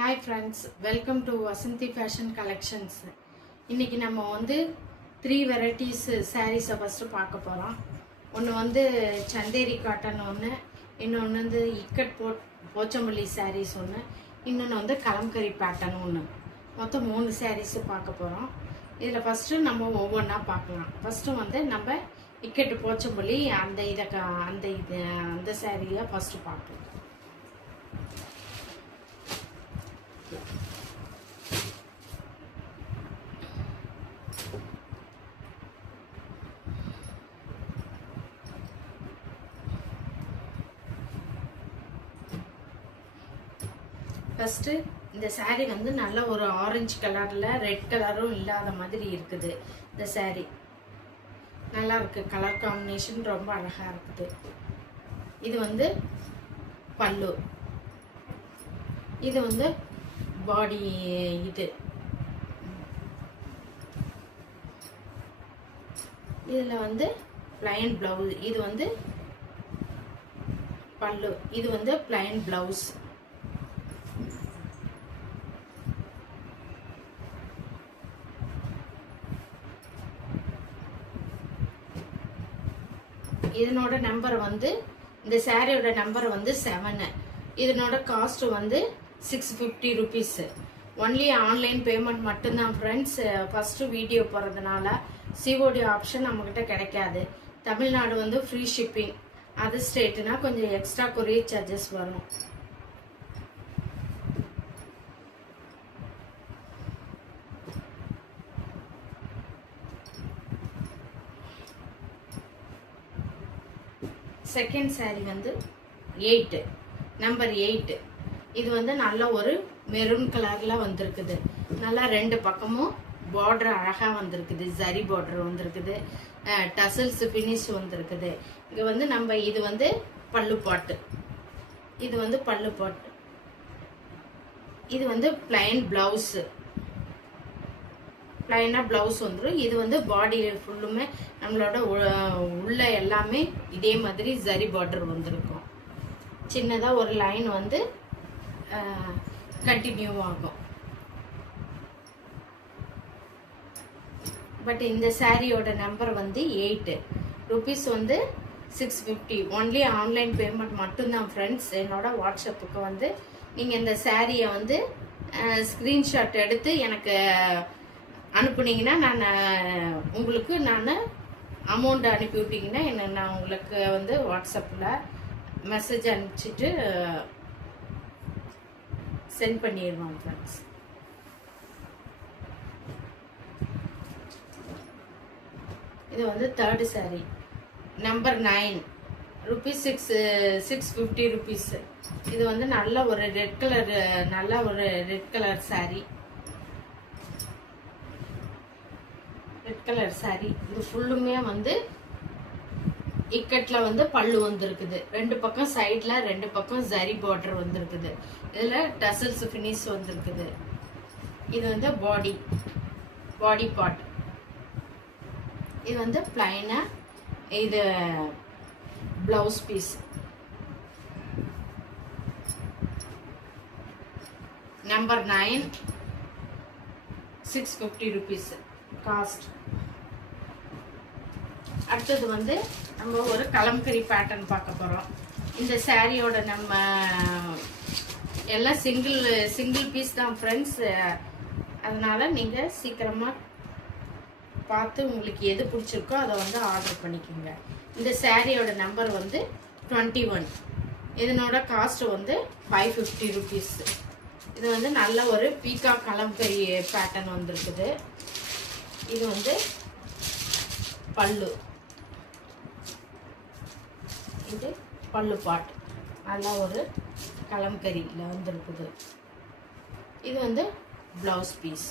Hi friends, welcome to Vasanthi Fashion Collections. இன்னைக்கு நம்ம வந்து 3 varieties sarees first பார்க்க போறோம். ஒன்னு வந்து சந்தேரி காட்டன் ஒன்னு, இன்னொன்னு வந்து இக்கட் போச்சம்பள்ளி sarees ஒன்னு, இன்னொன்னு வந்து கலம்கரி பேட்டர்ன் ஒன்னு. மொத்தம் 3 sarees பார்க்க போறோம். இதுல ஃபர்ஸ்ட் நம்ம ஒவ்வொண்ணா பார்க்கலாம். ஃபர்ஸ்ட் வந்து நம்ம இக்கட் போச்சம்பள்ளி அந்த சாரியை ஃபர்ஸ்ட் பார்க்கலாம். ஃபர்ஸ்ட் இந்த saree வந்து நல்ல ஒரு ஆரஞ்சு கலர்ல ரெட் கலரும் இல்லாத மாதிரி இருக்குது. இந்த saree நல்லா இருக்கு, கலர் காம்பினேஷன் ரொம்ப அழகா இருக்குது. இது வந்து பல்லு, இது வந்து பாடி, இதுல வந்து plain blouse, இது வந்து பல்லு, இது வந்து plain blouse. இதனோட நம்பர் வந்து இந்த சாரியோட நம்பர் வந்து 7. இதனோட காஸ்ட் வந்து 650 rupees. ஒன்லி ஆன்லைன் பேமெண்ட் மட்டும்தான் ஃப்ரெண்ட்ஸ். ஃபர்ஸ்ட் வீடியோ போறதுனால சிஓடி ஆப்ஷன் நம்மகிட்ட கிடைக்காது. தமிழ்நாடு வந்து ஃப்ரீ ஷிப்பிங், அது ஸ்டேட்னா கொஞ்சம் எக்ஸ்ட்ரா கொரியர் சார்ஜஸ் வரும். செகண்ட் சாரி வந்து 8, நம்பர் 8. இது வந்து நல்ல ஒரு மெரூன் கலர்ல வந்திருக்குது. நல்லா ரெண்டு பக்கமும் பார்டர் அழகா வந்திருக்குது, ஜரி பார்டர் வந்திருக்குது, டசல்ஸ் ஃபினிஷ் வந்திருக்குது. இங்க வந்து இது வந்து பல்லு பாட்டு, இது வந்து பல்லு பாட்டு, இது வந்து பிளைன் பிளவுஸ், பிளைனா பிளவுஸ் வந்துடும். இது வந்து பாடி ஃபுல்லுமே நம்மளோட உள்ள எல்லாமே இதே மாதிரி ஜரி பார்டர் வந்திருக்கும். சின்னதா ஒரு லைன் வந்து கண்டினியூ ஆகும். பட் இந்த சாரியோட நம்பர் வந்து 8 rupees வந்து 650. ஒன்லி ஆன்லைன் பேமெண்ட் மட்டும்தான் ஃப்ரெண்ட்ஸ். என்னோட வாட்ஸ்அப்புக்கு வந்து நீங்க இந்த சாரியை வந்து ஸ்கிரீன்ஷாட் எடுத்து எனக்கு அனுப்புனீங்கன்னா உங்களுக்கு அமௌண்ட் அனுப்பிவிட்டீங்கன்னா நான் உங்களுக்கு வந்து வாட்ஸ்அப்பில் மெசேஜ் அனுப்பிச்சிட்டு சென்ட் பண்ணிடுவோம் ஃப்ரெண்ட்ஸ். இது வந்து third sorry, number 9, rupees 650 rupees. இது வந்து நல்ல ஒரு red colour sorry, red colour sorry. இது ஃபுல்லுமே வந்து இக்கட்ல வந்து பல்லு வந்திருக்குது. ரெண்டு பக்கம் சைட்ல ரெண்டு பக்கம் ஜரி பார்டர் வந்திருக்குது. இதுல டசல்ஸ் ஃபினிஷ் வந்திருக்குது. இது வந்து பாடி பார்ட். இது வந்து பிளைனா, இது blouse piece. Number 9, 650 rupees cost. அடுத்தது வந்து நம்ம ஒரு கலம்கரி பேட்டர்ன் பார்க்க போறோம். இந்த சாரியோட நம்ம எல்லாம் சிங்கிள் பீஸ் தான் ஃப்ரெண்ட்ஸ். அதனால நீங்க சீக்கிரமா பார்த்து உங்களுக்கு எது பிடிச்சிருக்கோ அதை வந்து ஆர்டர் பண்ணிக்கோங்க. இந்த சாரியோட நம்பர் வந்து 21. இதனோட காஸ்ட் வந்து 550 rupees. இது வந்து நல்ல ஒரு பீகா கலம்கரி பேட்டர்ன் வந்திருக்குது. இது வந்து பல்லு, இது பல்லு பாட், நல்லா ஒரு கலம்கரியில வந்திருக்குது. இது வந்து பிளவுஸ் பீஸ்.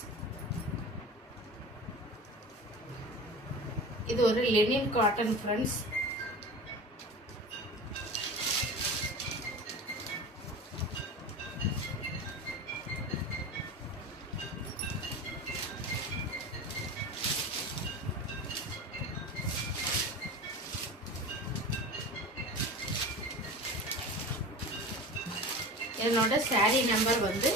இது ஒரு லெனின் காட்டன் ஃப்ரெண்ட்ஸ். என்னோட சாரி நம்பர் வந்து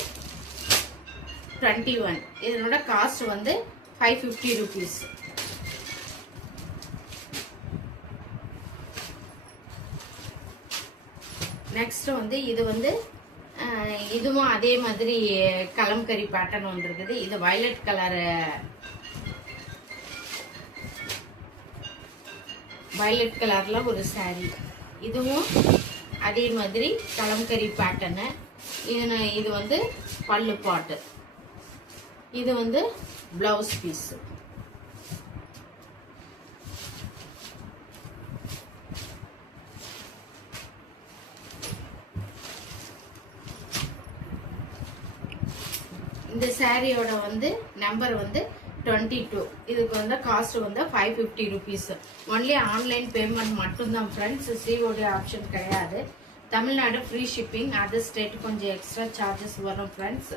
21. இதனோட காஸ்ட் வந்து 550 rupees. நெக்ஸ்ட் வந்து இது வந்து இதுவும் அதே மாதிரி கலம்கரி பேட்டர்ன் வந்துருக்குது. இது வயலட் கலர்ல ஒரு saree. இதுவும் அதே மாதிரி கலம்கரி பேட்டர்னு. இது வந்து பல்லு பாட்டு. இது வந்து பிளவுஸ் பீஸ். இந்த சாரியோட வந்து நம்பர் வந்து 22. இதுக்கு வந்து காஸ்ட் வந்து 550 rupees. ஒன்லி ஆன்லைன் பேமெண்ட் மட்டும்தான் ஃப்ரெண்ட்ஸ். சிஓடி ஆப்ஷன் கிடையாது. Tamil Nadu free shipping. Other state கொஞ்சம் எக்ஸ்ட்ரா சார்ஜஸ் வரும் ஃப்ரெண்ட்ஸ்.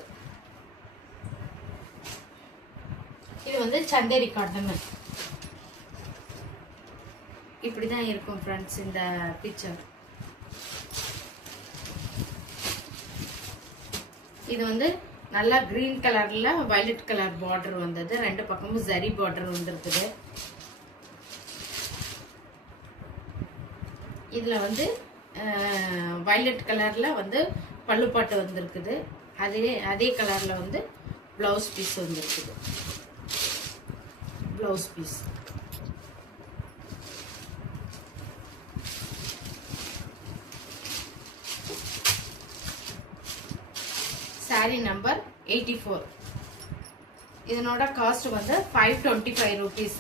இது வந்து சந்தேரி காட்டன். இப்படிதான் இருக்கும் ஃப்ரெண்ட்ஸ் இந்த பிக்சர். இது வந்து நல்லா கிரீன் கலர்ல வயலட் கலர் பார்டர் வந்தது. ரெண்டு பக்கமும் ஜரி பார்டர் வந்திருக்குது. இதுல வந்து வயலட் கலர்ல வந்து பல்லுப்பாட்டு வந்திருக்குது. அதே கலர்ல வந்து பிளவுஸ் பீஸ் வந்திருக்குது. Blouse piece sari number 84. இதனோட காஸ்ட் வந்து 525 rupees.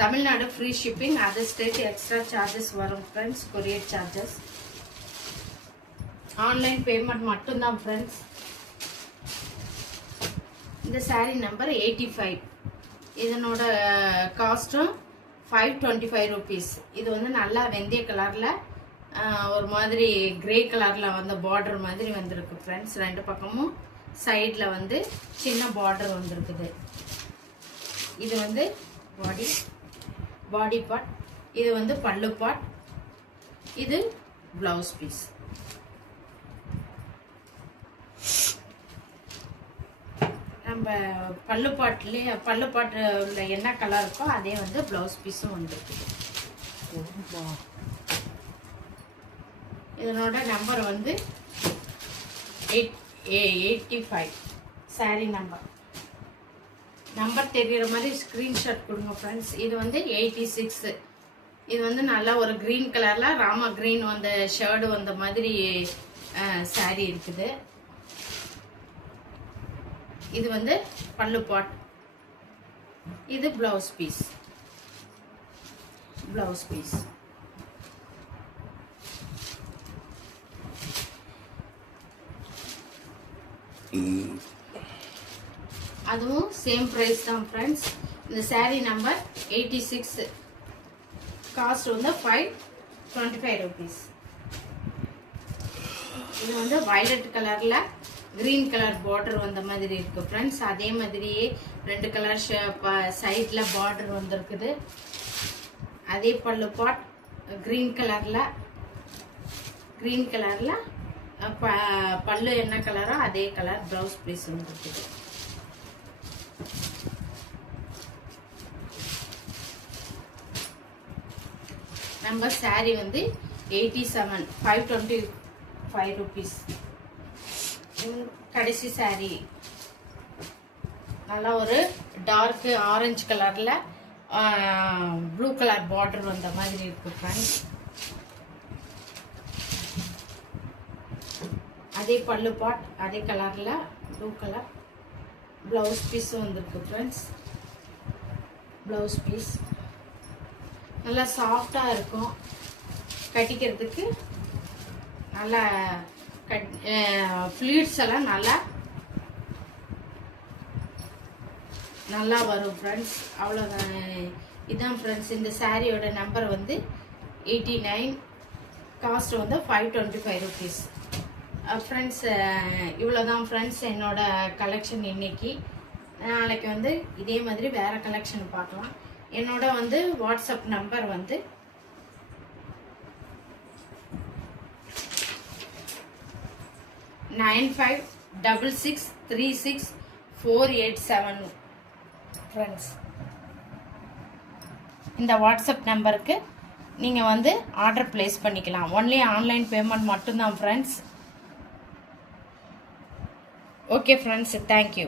Tamil Nadu free shipping. Other state extra charges வரும் friends. Courier charges. Online payment மட்டும்தான் ஃப்ரெண்ட்ஸ். இந்த சாரி நம்பர் 85. இதனோட காஸ்டும் 525 rupees. இது வந்து நல்லா வெந்தய கலர்ல ஒரு மாதிரி கிரே கலர்ல வந்து பார்டர் மாதிரி வந்திருக்கு ஃப்ரெண்ட்ஸ். ரெண்டு பக்கமும் சைட்ல வந்து சின்ன பார்டர் வந்திருக்குது. இது வந்து பாடி பார்ட். இது வந்து பல்லு பார்ட். இது பிளவுஸ் பீஸ். நம்ம பல்லு பாட்டுல என்ன கலர் இருக்கோ அதே வந்து பிளவுஸ் பீஸும் வந்துருக்குது. இதனோட நம்பர் வந்து 85. சாரி நம்பர் தெரிகிற மாதிரி ஸ்கிரீன்ஷாட் கொடுங்க ஃப்ரெண்ட்ஸ். இது வந்து 86. இது வந்து நல்லா ஒரு கிரீன் கலர்ல ராமா கிரீன் வந்த ஷர்டு வந்த மாதிரி சாரி இருக்குது. இது வந்து பல்லு பாட். இது பிளவுஸ் பீஸ். அதுவும் சேம் பிரைஸ் தான் ஃப்ரெண்ட்ஸ். இந்த சாரி நம்பர் 86. காஸ்ட் வந்து 525 rupees. இது வந்து வயலட் கலர்ல கிரீன் கலர் பார்டர் வந்த மாதிரி இருக்கு ஃப்ரெண்ட்ஸ். அதே மாதிரியே ரெண்டு கலர் சைட்ல பார்டர் வந்திருக்குது. அதே பல்லு பாட் கிரீன் கலர்ல பல்லு என்ன கலரோ அதே கலர் பிளவுஸ் பீஸ் வந்துருக்குது. நம்ம சாரி வந்து 87. 525 rupees. கடைசி சாரி நல்லா ஒரு டார்க் ஆரஞ்சு கலர்ல ப்ளூ கலர் பார்டர் வந்த மாதிரி இருக்கு ஃப்ரெண்ட்ஸ். அதே பல்லு பாட் அதே கலர்ல ப்ளூ கலர் பிளவுஸ் பீஸ் வந்திருக்கு ஃப்ரெண்ட்ஸ். பிளவுஸ் பீஸ் நல்லா சாஃப்டா இருக்கும். கட்டிக்கிறதுக்கு நல்லா ஃப்ளீட்ஸ் எல்லாம் நல்லா வரும் ஃப்ரெண்ட்ஸ். அவ்வளோதான். இதான் ஃப்ரெண்ட்ஸ் இந்த சாரியோட நம்பர் வந்து 89. காஸ்ட் வந்து 525 rupees. ஃப்ரெண்ட்ஸ் இவ்வளோதான் ஃப்ரெண்ட்ஸ் என்னோட கலெக்ஷன் இன்னைக்கு. நாளைக்கு வந்து இதே மாதிரி வேற கலெக்ஷன் பார்க்கலாம். என்னோட வந்து வாட்ஸ்அப் நம்பர் வந்து 956636 487 ஃப்ரெண்ட்ஸ். இந்த வாட்ஸ்அப் நம்பருக்கு நீங்கள் வந்து ஆர்டர் ப்ளேஸ் பண்ணிக்கலாம். ஒன்லி ஆன்லைன் பேமெண்ட் மட்டும்தான் ஃப்ரெண்ட்ஸ். Okay friends, thank you.